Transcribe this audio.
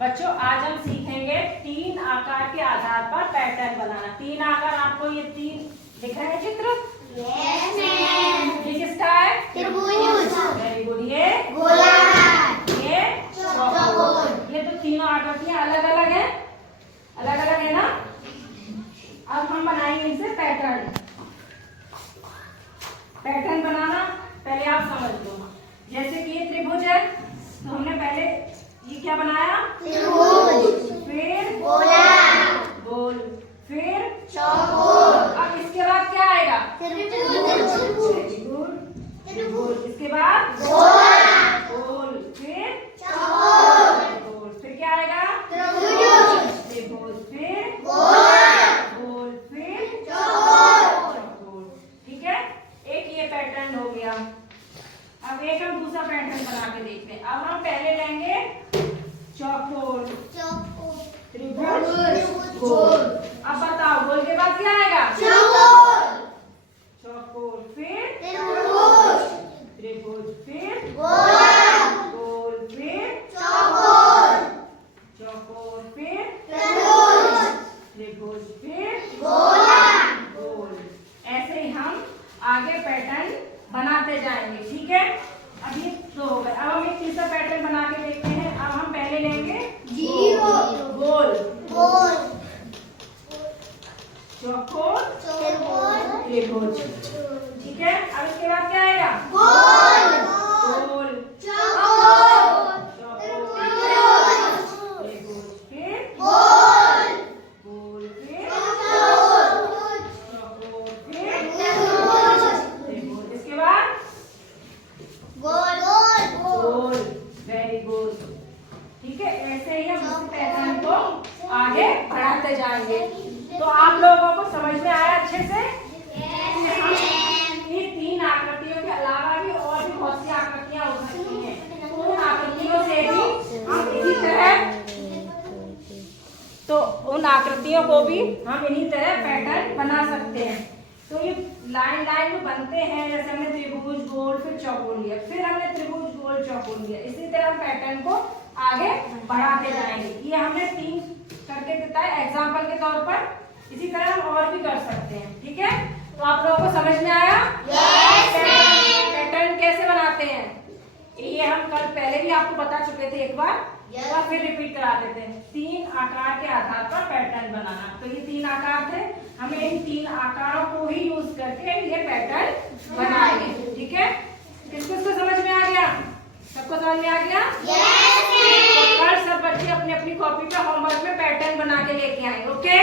बच्चों आज हम सीखेंगे 3 आकार के आधार पर पैटर्न बनाना। 3 आकार आपको ये 3 दिख रहे हैं चित्र? Yes ma'am. ये किसका है? त्रिभुज। Very good. ये गोलाकार। ये चौकोर। ये तो तीनों आकृतियां अलग अलग है, अलग अलग है ना। अब हम बनाएंगे इनसे पैटर्न। पैटर्न बनाना पहले आप समझ लो। जैसे कि ये त्रिभुज है तो हमने पहले ये क्या बनाया? त्रिभुज। फिर गोल, फिर चौकोर। अब इसके बाद क्या आएगा? त्रिभुज। त्रिभुज। इसके बाद गोल, फिर गोल, फिर क्या आएगा? त्रिभुज, फिर गोल, फिर चौकोर। ठीक है, एक ये पैटर्न हो गया। अब एक हम दूसरा पैटर्न बना के देखते हैं। अब हम पहले लेंगे चौकोर, त्रिभुज, गोल। अब बताओ गोल के बाद क्या आएगा? चौकोर, फिर त्रिभुज, फिर गोल, फिर चौकोर, फिर त्रिभुज, फिर गोल। ऐसे ही हम आगे पैटर्न बनाते जाएंगे। ठीक है, अब ये दो हो गए। अब हम एक तीसरा पैटर्न बना के देखते हैं। अब हम पहले लेंगे गोल, चौकोर, त्रिभुज। ठीक है, अब इसके बाद क्या आएगा? गोल, चौकोर, त्रिभुज, फिर गोल, फिर चौकोर, फिर त्रिभुज। इसके बाद गोल। Very good. ठीक है, ऐसे ही हम इस पैटर्न को आगे बढ़ाते जाएंगे। तो आप लोगों को समझ में आया अच्छे से? ये 3 आकृतियों के अलावा भी और भी बहुत सी आकृतियां हो सकती हैं। तो उन आकृतियों से भी हम इसी तरह इन्हीं तरह पैटर्न बना सकते हैं। तो ये लाइन लाइन में बनते हैं। जैसे हमने त्रिभुज, गोल, फिर चौकोर लिया, फिर हमने त्रिभुज, गोल, चौकोर लिया। इसी तरह हम पैटर्न को आगे बढ़ाते जाएंगे। ये हमने 3 करके बताया एग्जाम्पल के तौर पर। इसी तरह हम और भी कर सकते हैं। ठीक है, तो आप लोगों को समझ में आया? पैटर्न कैसे बनाते हैं ये हम कल पहले भी आपको बता चुके थे एक बार। फिर रिपीट करा देते हैं। 3 आकार के आधार पर पैटर्न बनाना। तो ये 3 आकार थे, हमें इन 3 आकारों को ही यूज करके ये पैटर्न बनाएंगे। ठीक है, किसको समझ में आ गया? सबको समझ में आ गया? तो कल सब बच्चे अपनी अपनी कॉपी पे होमवर्क में पैटर्न बना के लेके आए। ओके।